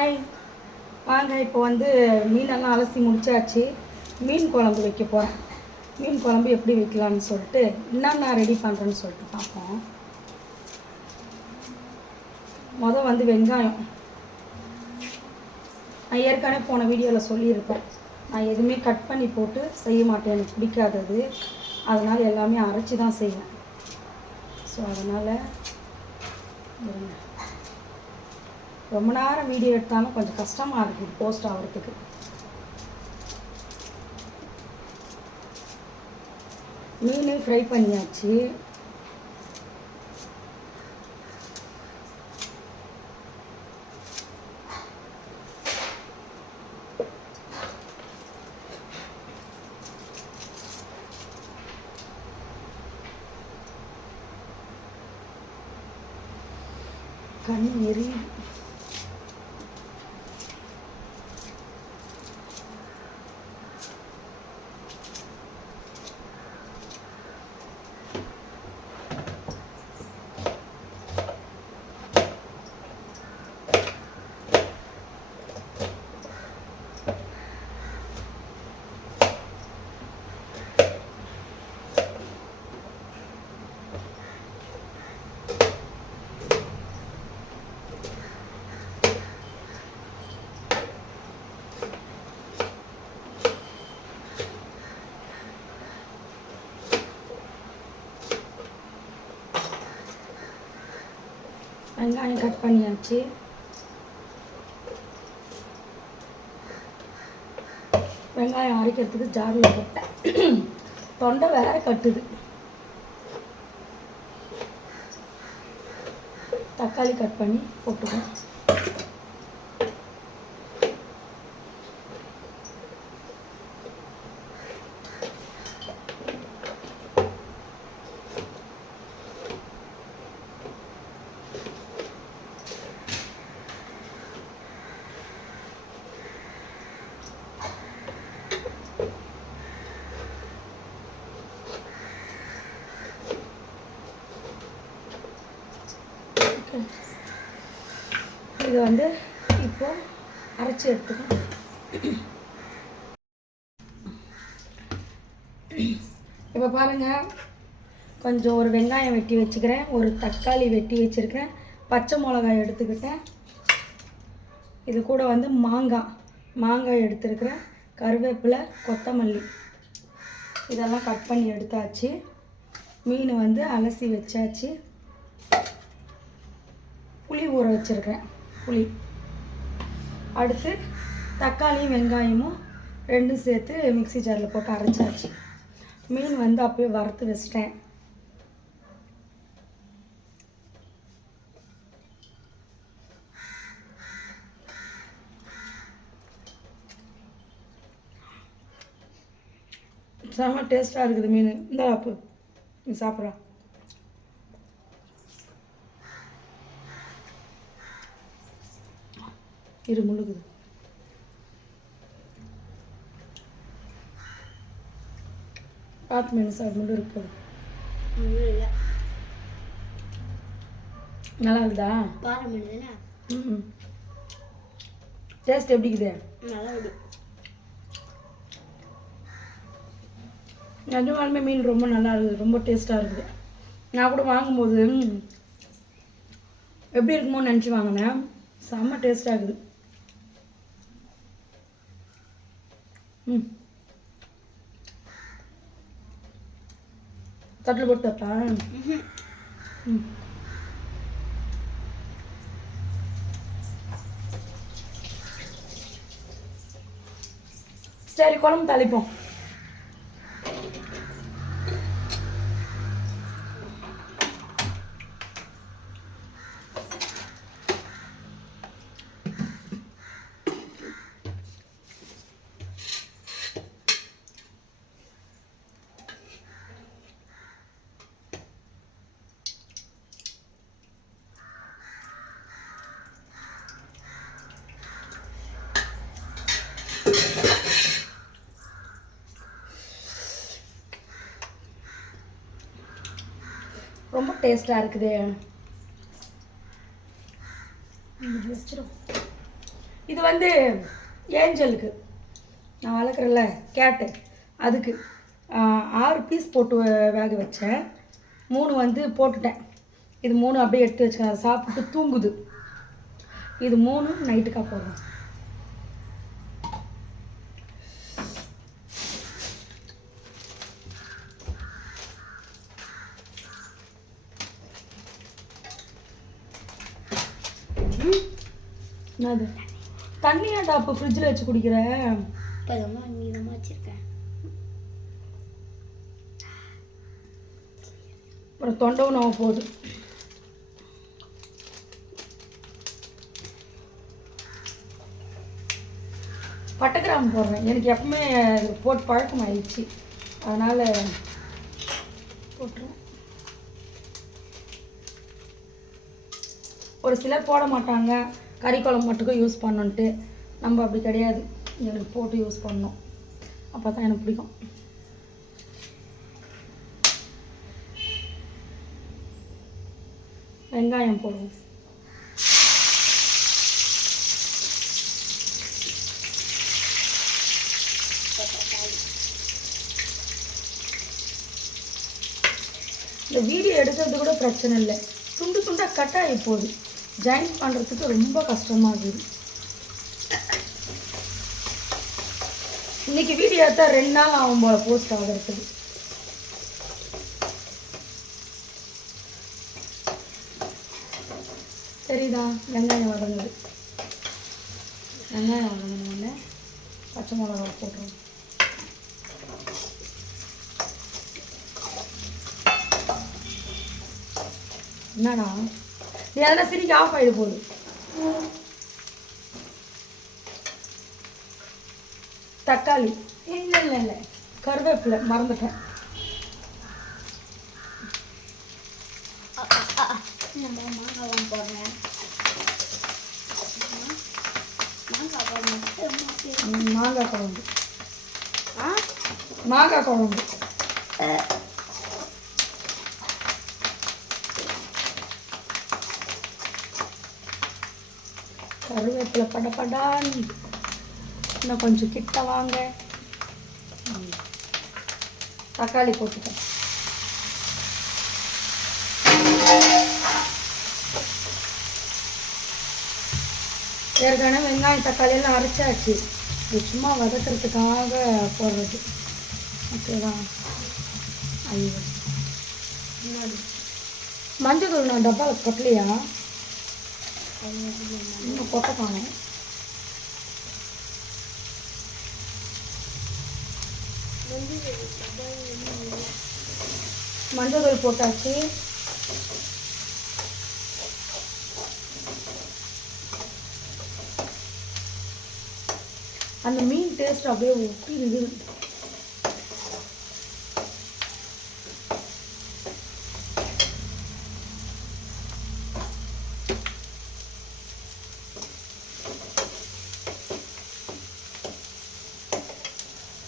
Hi, வாங்க. இப்போ வந்து மீனெல்லாம் அலசி முடிச்சாச்சு. மீன் குழம்பு வைக்க போகிறேன். மீன் குழம்பு எப்படி வைக்கலான்னு சொல்லிட்டு என்னென்ன ரெடி பண்ணுறேன்னு சொல்லிட்டு பார்ப்போம். வந்து வெங்காயம். நான் ஏற்கனவே போன வீடியோவில் சொல்லியிருப்பேன், நான் எதுவுமே கட் பண்ணி போட்டு செய்ய மாட்டேன், எனக்கு பிடிக்காதது. அதனால் எல்லாமே அரைச்சி தான் செய்வேன். ஸோ அதனால் ரொம்ப நேரம் வீடியோ எடுத்தாலும் கொஞ்சம் கஷ்டமாக இருக்குது போஸ்ட் ஆகிறதுக்கு. மீன் ஃப்ரை பண்ணியாச்சு. கண் எரியுது. வெங்காயம் கட் பண்ணியாச்சு. வெங்காயம் அரைக்கிறதுக்கு ஜாரில் போட்டேன். தொண்டை வேற கட்டுது. தக்காளி கட் பண்ணி போட்டுக்கோம். இது வந்து இப்போ அரைச்சி எடுத்துக்கணும். இப்போ பாருங்கள், கொஞ்சம் ஒரு வெங்காயம் வெட்டி வச்சுக்கிறேன், ஒரு தக்காளி வெட்டி வச்சுருக்கேன், பச்சை மிளகாய் எடுத்துக்கிட்டேன். இது கூட வந்து மாங்காய் எடுத்துருக்கிறேன், கருவேப்பிலை, கொத்தமல்லி இதெல்லாம் கட் பண்ணி எடுத்தாச்சு. மீன் வந்து அலசி வச்சாச்சு. புளி ஊற வச்சுருக்கேன், புளி. அடுத்து தக்காளியும் வெங்காயமும் ரெண்டும் சேர்த்து மிக்ஸி ஜாரில் போட்டு அரைச்சாச்சு. மீன் வந்து அப்படியே வறுத்து வச்சிட்டேன். செம்ம டேஸ்ட்டாக இருக்குது மீன். இந்த அப்பு நீ சாப்பிட்றா. இரு முழுகுது. பார்த்து மீன் சார் முழு இருப்பது நல்லா இருக்குதா? டேஸ்ட் எப்படி இருக்குது? நிஜமாலுமே மீன் ரொம்ப நல்லா இருக்குது, ரொம்ப டேஸ்ட்டாக இருக்குது. நான் கூட வாங்கும்போது எப்படி இருக்குமோன்னு நினச்சி வாங்கினேன். செம்ம டேஸ்ட்டாக இருக்குது. தட்டில் போட்டு தட்டா? சரி, குழம்பு தாளிப்போம். ரொம்ப டேஸ்ட்டாக இருக்குது. வச்சிடும். இது வந்து ஏஞ்சலுக்கு நான் வளர்க்குறேன்ல கேட்டு, அதுக்கு 6 பீஸ் போட்டு வேக வச்சேன். 3 வந்து போட்டுட்டேன். இது 3 அப்படியே எடுத்து வச்சுக்கேன். சாப்பிட்டு தூங்குது. இது 3 நைட்டுக்காக போடுறோம். என்னது தண்ணியாண்டா அப்போ ஃப்ரிட்ஜில் வச்சு குடிக்கிறேன். நீளமாக வச்சுருக்கேன். அப்புறம் தொண்டவும் நோவ போகுது. பட்டைக்கிராம்பு போடுறேன். எனக்கு எப்பவுமே போட்டு பழக்கம் ஆயிடுச்சு, அதனால் போட்டுருவேன். ஒரு சிலர் போட மாட்டாங்க, கறி குழம்பு மட்டுக்கும் யூஸ் பண்ணணுன்ட்டு. நம்ம அப்படி கிடையாது, எனக்கு போட்டு யூஸ் பண்ணணும், அப்போ தான் எனக்கு பிடிக்கும். வெங்காயம் போடுவோம். இந்த வீடியோ எடுக்கிறது கூட பிரச்சனை இல்லை, துண்டு துண்டாக கட் ஆகி போகுது. ஜாயின் பண்ணுறதுக்கு ரொம்ப கஷ்டமாக இருக்குது. இன்றைக்கி வீடியோ எடுத்தால் 2 நாள் ஆகும் போல போஸ்ட் ஆகிறதுக்கு. சரிதா, வெங்காயம் வதங்குது. வெங்காயம் வதங்கினோடனே பச்சை மிளகா போட்டுருவோம். என்னடா நீ அதெல்லாம் சிரிக்க ஆஃப் ஆகிடு போகுது. தக்காளி இல்லை இல்லை இல்லை, கருவேப்பிலை மறந்துட்டேன். மாங்காய் போடுறேன். மாங்காய் குழம்பு. மாங்காய் குழம்பு. கருவேப்பிலை படப்படான்னு. இன்னும் கொஞ்சம் கிட்ட வாங்க. தக்காளி போட்டுட்டேன். ஏற்கனவே வெங்காயம் தக்காளி எல்லாம் அரைச்சாச்சு, இது சும்மா வதக்கிறதுக்காக போடுறது. ஓகேவா? ஐயோ, மஞ்சள் தூள் நான் டப்பாவில் கொட்டலையா? இன்னும் கொட்டை காணும். மஞ்சள் தூள் போட்டாச்சு. அந்த மீன் டேஸ்ட் அப்படியே ஒட்டி இருக்குது.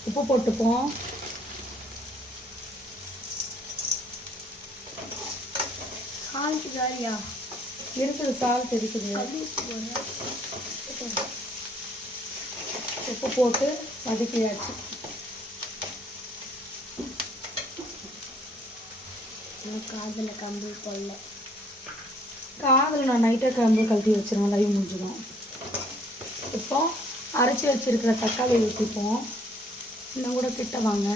உப்பு போட்டுப்போம். சால்ட் காலியா இருக்குது, சால்ட் இருக்குது. உப்பு போட்டு வதக்கியாச்சு. காதில் கம்பு கொள்ள. காதில் நான் நைட்டே கம்பு கழட்டி வச்சிருவேன், லைவ் முடிஞ்சிடும். இப்போ அரைச்சி வச்சிருக்கிற தக்காளி ஊற்றிப்போம். இன்னும் கூட கிட்ட வாங்க.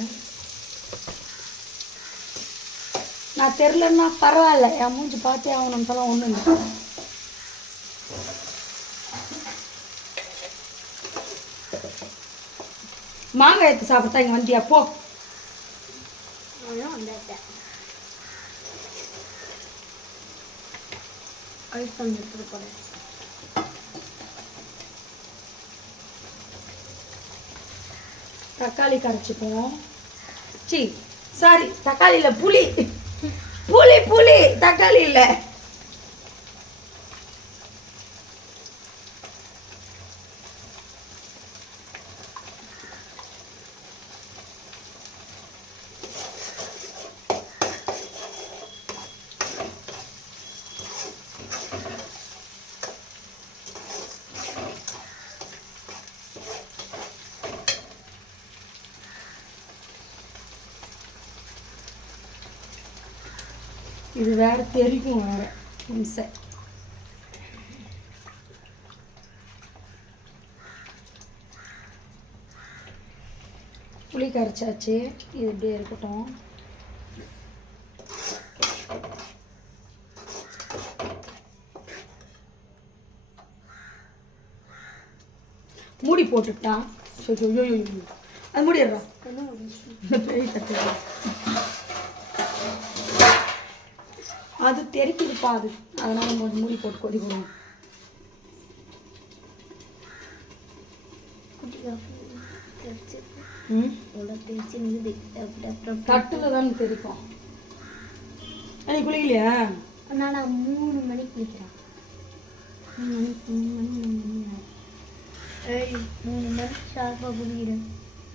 நான் தெரிலன்னா பரவாயில்ல, என் மூஞ்சி பார்த்தே ஆகணும்னு ஒன்றும் இல்லை. மாங்காய் எடுத்து சாப்பிட்டா இங்கே வந்தியா? போ. தக்காளி கரைச்சிப்போம். சி சாரி, தக்காளி இல்லை, புளி. புளி புளி, தக்காளி இல்லை. இது வேறு தெரிக்கும் வேறு நிமிஷம். புளி கரைச்சாச்சு, இது இப்படியே இருக்கட்டும். மூடி போட்டுட்டா. அது மூடிடுறா. பெரிய தட்டு அது தெரிக்குதுப்பா, அது அதனால நம்ம மூடி போட்டு கொதிக்கணும். தட்டுல தான் தெரிக்கும். நீ குளிக்கலையா? நான் 3 மணிக்கு குளிக்கிறேன். 3 மணிக்கு ஷார்ப்பாக குளிக்கிறேன்.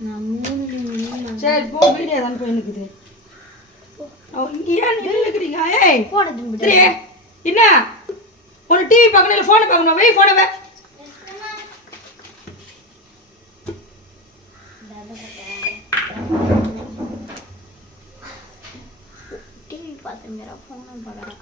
நான் 3 மணி. சரி போ, வீடியோ தான் போயிருக்குது. ஏன் நின்றுக்கிறீங்க? ஏய் போனது என்ன ஒரு டிவி பார்க்கணும் இல்லை ஃபோனை பார்க்கணும்? வெய் ஃபோனை வே. டிவி பார்த்துங்கிற ஃபோனும் படம்.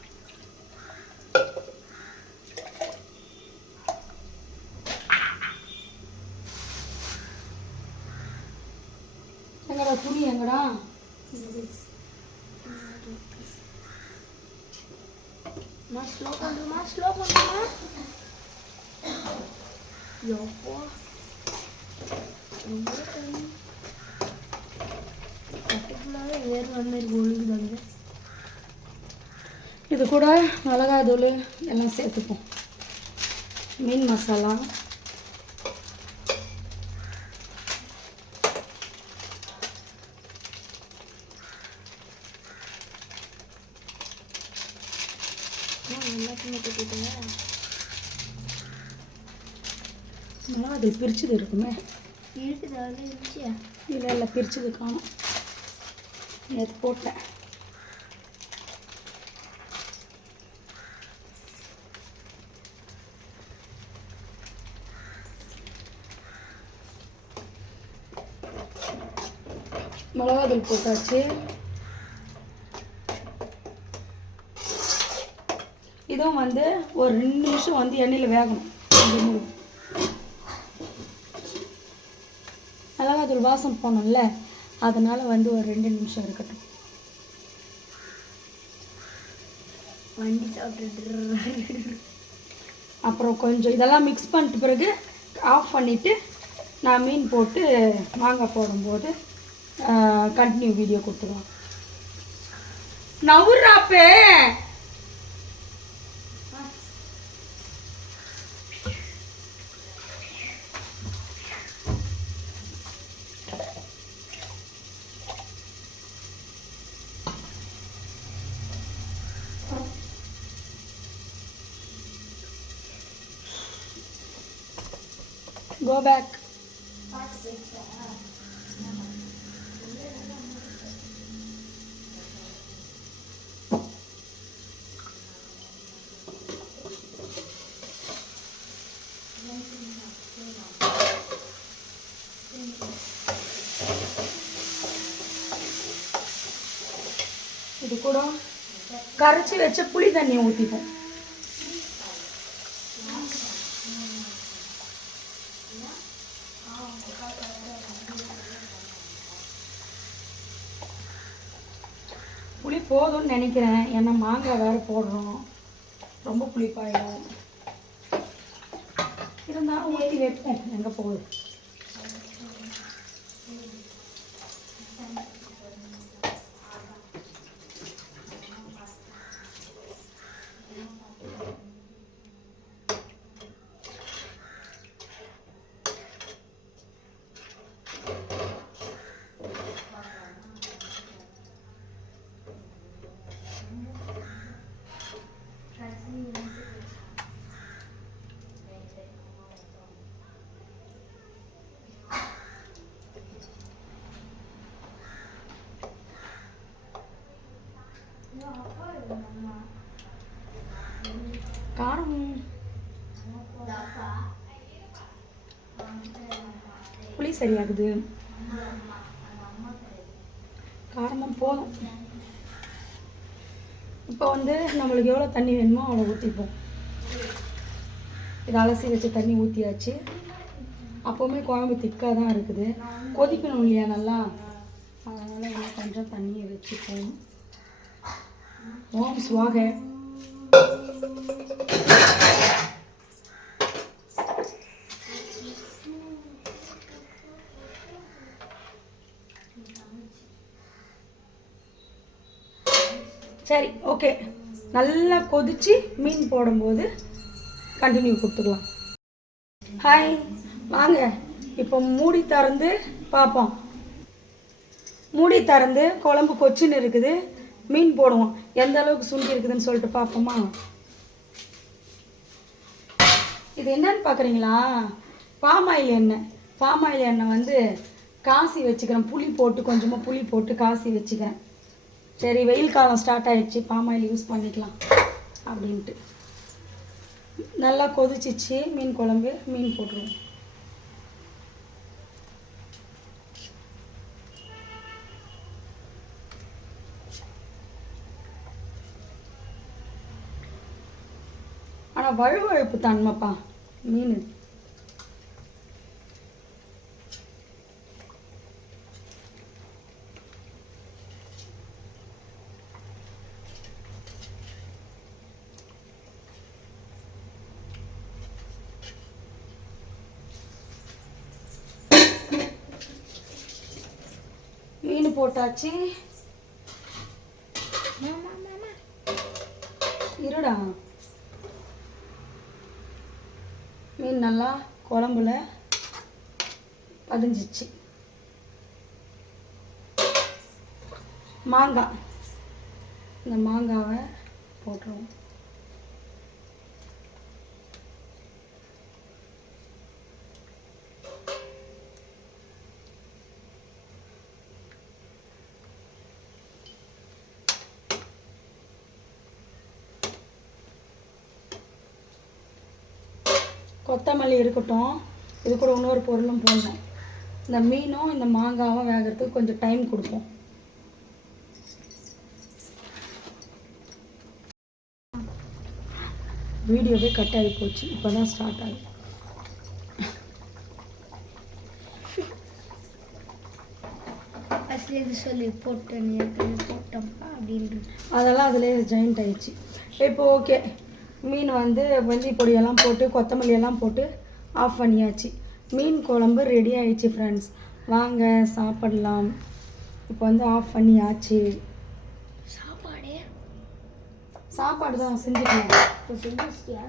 எங்கடா துணி எங்கடா? ஸ்லோ பண்ணுமா. யோப்போ பர்டிகுலராக வேறு மாதிரி ஒழுகுதாங்க. இது கூட மிளகாய் தூள் எல்லாம் சேர்த்துப்போம். மீன் மசாலா, அது பிரிச்சது இருக்குமே. இருக்குதா? இருந்துச்சியா? இல்லை பிரிச்சது காணும். நேற்று போட்டேன். மிளகாத்தூள் போட்டாச்சு. இதுவும் வந்து ஒரு 2 நிமிஷம் வந்து எண்ணெயில் வேகணும். மிளகாத்தூள் வாசம் போனோம்ல, அதனால் வந்து ஒரு 2 நிமிஷம் இருக்கட்டும். வண்டி சாப்பிட்டு அப்புறம் கொஞ்சம் இதெல்லாம் மிக்ஸ் பண்ணிட்ட பிறகு ஆஃப் பண்ணிவிட்டு நான் மீன் போட்டு மாங்காய் போடும்போது கண்டினியூ வீடியோ கொடுத்துருவோம். நவுறாப்பே go back. இது கூட கரைச்சி வச்ச புளி தண்ணியை ஊற்றிப்போம். புளி போதும்னு நினைக்கிறேன், ஏன்னா மாங்காய் வேறு போடுறோம், ரொம்ப புளிப்பாயிடும். இருந்தாலும் ஊற்றி வைப்போம், எங்கே போகுது. காரம் புளி சரியாகுது, காரமும் போதும். இப்போ வந்து நம்மளுக்கு எவ்வளோ தண்ணி வேணுமோ அவ்வளோ ஊற்றிப்போம். இதை அலசி வச்ச தண்ணி ஊற்றியாச்சு. அப்போவுமே குழம்பு திக்காக தான் இருக்குது, கொதிக்கணும் இல்லையா நல்லா, அதனால் இன்னும் கொஞ்சம் தண்ணியை வச்சுப்போம். ஓம் சுவாக. சரி, ஓகே. நல்லா கொதித்து மீன் போடும்போது கண்டினியூ கொடுத்துக்கலாம். ஹாய், வாங்க இப்போ மூடி திறந்து பார்ப்போம். மூடி திறந்து குழம்பு கொச்சின்னு இருக்குது, மீன் போடுவோம். எந்த அளவுக்கு சுண்டி இருக்குதுன்னு சொல்லிட்டு பார்ப்போமா? இது என்னன்னு பார்க்குறீங்களா? பாமாயில் எண்ணெய். பாமாயில் எண்ணெய் வந்து காசி வச்சுக்கிறேன், புளி போட்டு, கொஞ்சமாக புளி போட்டு காசி வச்சுக்கிறேன். சரி, வெயில் காலம் ஸ்டார்ட் ஆகிடுச்சு, பாமாயில் யூஸ் பண்ணிக்கலாம் அப்படின்ட்டு. நல்லா கொதிச்சிச்சு மீன் குழம்பு, மீன் போட்டுருவோம். ஆனால் வழுவழுப்பு தன்மைப்பா மீன். மீன் போட்டாச்சு. இருடா, மீன் நல்லா குழம்புல பதிஞ்சிச்சு. மாங்காய், இந்த மாங்காவை போட்டுருவோம். கொத்தமல்லி இருக்கட்டும், இது கூட இன்னொரு பொருளும் போடணும். இந்த மீனும் இந்த மாங்காவும் வேகிறதுக்கு கொஞ்சம் டைம் கொடுப்போம். வீடியோவே கட் ஆகி போச்சு, இப்போ தான் ஸ்டார்ட் ஆகி. சொல்லி போட்டோம் அப்படின்ட்டு அதெல்லாம் அதிலே ஜாயிண்ட் ஆயிடுச்சு. இப்போ ஓகே, மீன் வந்து வெள்ளி பொடியெல்லாம் போட்டு கொத்தமல்லியெல்லாம் போட்டு ஆஃப் பண்ணியாச்சு. மீன் குழம்பு ரெடி ஆயிடுச்சு ஃப்ரெண்ட்ஸ். வாங்க சாப்பிடலாம். இப்போ வந்து ஆஃப் பண்ணியாச்சு. சாப்பாடு தான் செஞ்சுக்கலாம். இப்போ செஞ்சியா?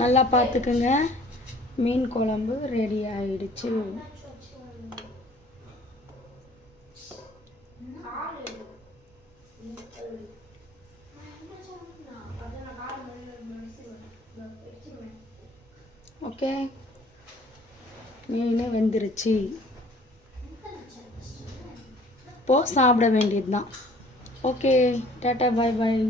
நல்லா பார்த்துக்குங்க, மீன் குழம்பு ரெடி ஆயிடுச்சு. ஓகே, மீன் வெந்துருச்சு. இப்போ சாப்பிட வேண்டியது தான். ஓகே, டாட்டா, பாய் பாய்.